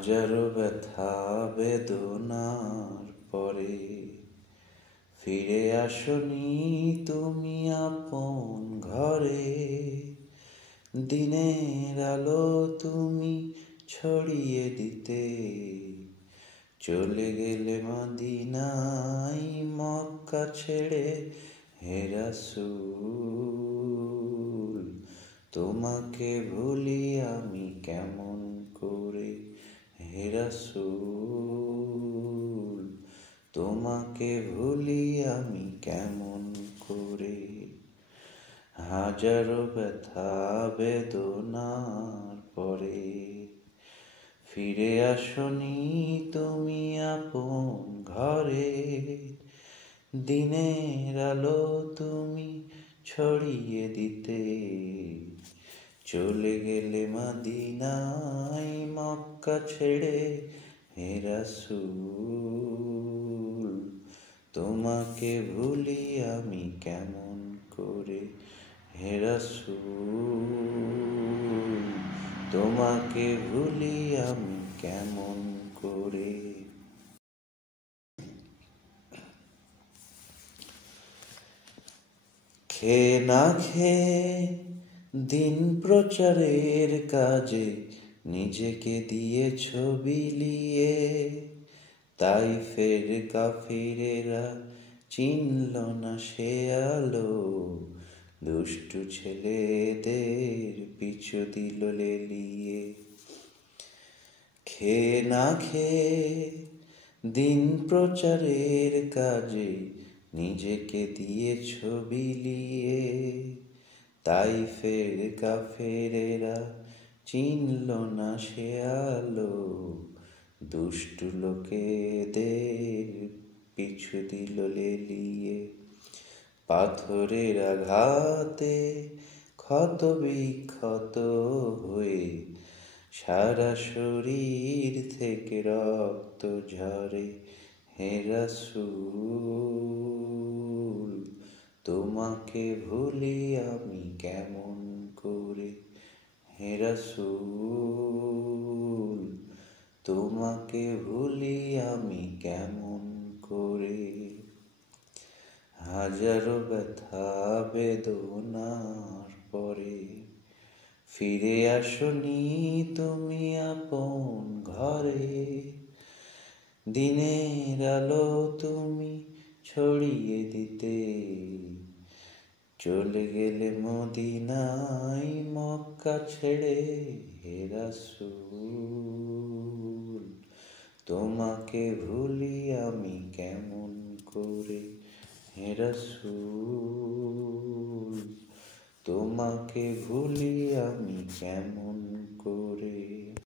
হাজারো ব্যথা বেদনার পরে ফিরে আসনি তুমি আপন ঘরে। দিনের আলো তুমি ছড়িয়ে দিতে চলে গেলে মদিনায় মক্কা ছেড়ে। হে রাসূল তোমাকে ভুলি আমি কেমন করে। হে রাসূল তোমাকে ভুলি আমি কেমন করে। হাজারো ব্যথা বেদনার পরে ফিরে আসনি তুমি আপন ঘরে। দিনের আলো তুমি ছড়িয়ে দিতে চলে গেলে মদিনায় মক্কা ছেড়ে। হে রাসূল তোমাকে ভুলি আমি কেমন করে। হে রাসূল তোমাকে ভুলি আমি কেমন করে। খেয়ে না খেয়ে দিন প্রচারের কাজে নিজেকে দিয়েছ বিলিয়ে। তাই ফের কাফিরেরা চিনল না সে আলো, দুষ্টু ছেলেদের পিছু দিল লেলিয়ে। খেয়ে না খেয়ে দিন প্রচারের কাজে নিজেকে দিয়েছ বিলিয়ে। তাই ফের কাফেরেরা চিনল না সে আলো, দুষ্টু লোকেদের পিছু দিল লেলিয়ে। পাথরের আঘাতে ক্ষত বিক্ষত হয়ে সারা শরীর থেকে রক্ত ঝরে। হে রাসূল তোমাকে ভুলি আমি কেমন করে। হে রাসূল তোমাকে ভুলি আমি কেমন করে। হাজারো ব্যথা বেদনার পরে ফিরে আসনি তুমি আপন ঘরে। দিনের আলো তুমি ছড়িয়ে দিতে চলে গেলে মদিনায় মক্কা ছেড়ে। হে রাসূল তোমাকে ভুলি আমি কেমন করে। হে রাসূল তোমাকে ভুলি আমি কেমন করে।